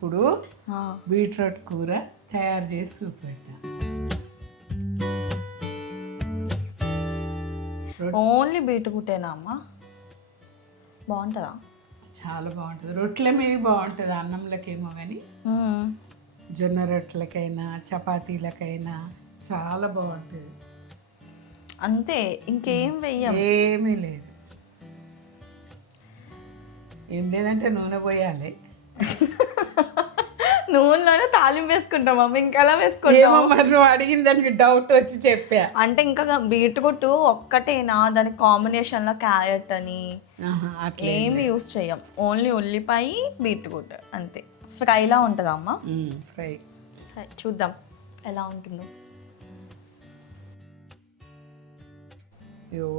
ఇప్పుడు బీట్రూట్ కూర తయారు చేసి చూపెడతాను. ఓన్లీ బీట్రూటేనా అమ్మ? బాగుంటుందా? చాలా బాగుంటుంది. రొట్టెల మీద బాగుంటుంది, అన్నంలకేమో కానీ జొన్న రొట్టెలకైనా చపాతీలకైనా చాలా బాగుంటుంది. అంతే, ఇంకేం వెయ్యం? ఏమీ లేదు. ఏం లేదంటే నూనె పోయాలి. నూనెలోనే తాలింపు వేసుకుంటాం అమ్మ, ఇంకా ఎలా వేసుకుంటాం? మరి నువ్వు అడిగిన దానికి డౌట్ వచ్చి చెప్పా. అంటే ఇంకా బీట్రూట్ ఒక్కటేనా, దాని కాంబినేషన్లో క్యారెట్ అని ఏమి యూస్ చేయం. ఓన్లీ ఉల్లిపాయ బీట్రూట్ అంతే. ఫ్రైలా ఉంటుందా అమ్మ? ఫ్రై. సరే చూద్దాం ఎలా ఉంటుందో.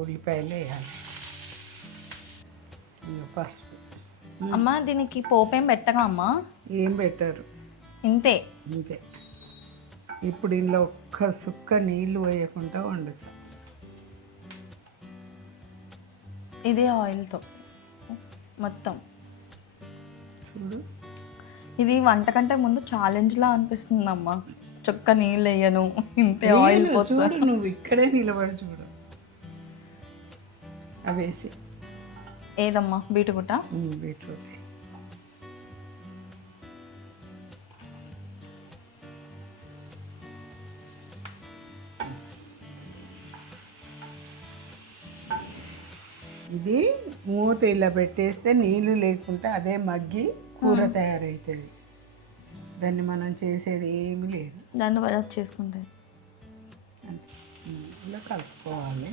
ఉల్లిపాయలు వేయాలి, పసుపు. అమ్మ దీనికి పోపేం పెట్టగా అమ్మ? ఏం పెట్టారు, ఇంతే ఇంతే. ఇప్పుడు ఇందులో ఒక్క సుక్క నీళ్ళు వేయకుండా వండుతా. ఇదే ఆయిల్తో మొత్తం చూడు. ఇది వంట కంటే ముందు ఛాలెంజ్లా అనిపిస్తుంది అమ్మ. చుక్క నీళ్ళు వేయను, ఇంతే ఆయిల్ పోస్తా. చూడు, నువ్వు ఇక్కడే నిలబడి చూడు. అవేసి ఏదమ్మా? బీట్రూటా? బీట్రూట్. ఇది మూత ఇలా పెట్టేస్తే నీళ్ళు లేకుండా అదే మగ్గి కూర తయారవుతుంది. దాన్ని మనం చేసేది ఏమీ లేదు. దాన్ని వరకు చేసుకుంటుంది అంతే. ఇలా కలుపుకోవాలి.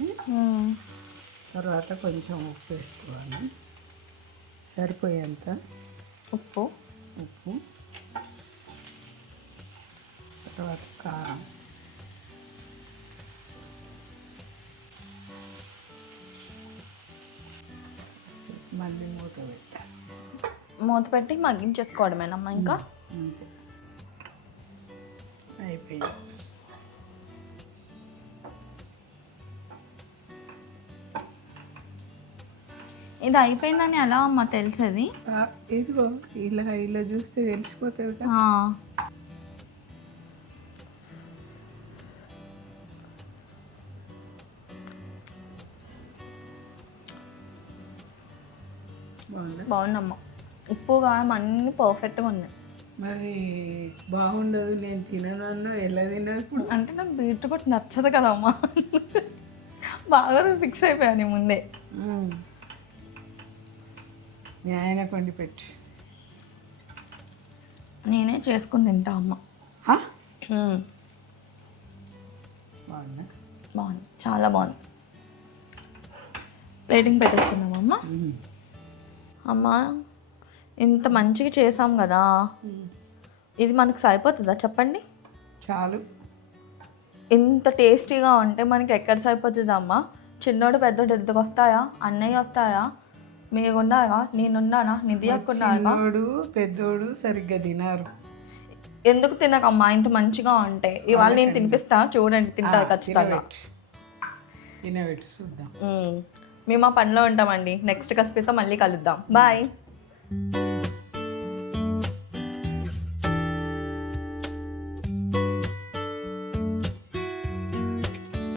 తర్వాత కొంచెం ఉప్పు వేసుకోవాలి, సరిపోయేంత ఉప్పు. తర్వాత కారం, మళ్ళీ మూత పెట్టాలి. మూత పెట్టి మగ్గించేసుకోవడమేనమ్మా ఇంకా? అంతే, అయిపోయింది. ఇది అయిపోయిందని ఎలా అమ్మ తెలిసేది? ఇదిగో ఇలా ఇలా చూస్తే తెలిసిపోతుంది కదా. బాగుందమ్మా, ఉప్పు కారం అన్నీ పర్ఫెక్ట్గా ఉన్నాయి. మరి బాగుండదు, నేను తినను ఎలా తిన్నా ఇప్పుడు? అంటే నాకు బీట్రూట్ నచ్చదు కదమ్మా, బాగా ఫిక్స్ అయిపోయాను ముందే. మీ ఆయన కొండి పెట్టు, నేనే చేసుకుని తింటా అమ్మ. బాగుందా? బాగుంది, చాలా బాగుంది. ప్లేటింగ్ పెట్టేసుకుందాం అమ్మ. అమ్మ ఇంత మంచిగా చేసాం కదా, ఇది మనకు సరిపోతుందా చెప్పండి? చాలు. ఇంత టేస్టీగా ఉంటే మనకి ఎక్కడ సరిపోతుంది అమ్మ? చిన్నోడు పెద్దోడు ఎందుకు వస్తాయా? అన్నయ్య వస్తాయా? మీరున్నారా? నేనున్నానా? నిధి అక్కున్నారా? పెద్దోడు సరిగ్గా తినారు. ఎందుకు తినకమ్మా ఇంత మంచిగా ఉంటే? ఇవాళ నేను తినిపిస్తా, చూడండి తింటారు ఖచ్చితంగా. తినబెట్టు చూద్దాం. మేము మా పనిలో ఉంటామండి. నెక్స్ట్ రెసిపీతో మళ్ళీ కలుద్దాం. బాయ్.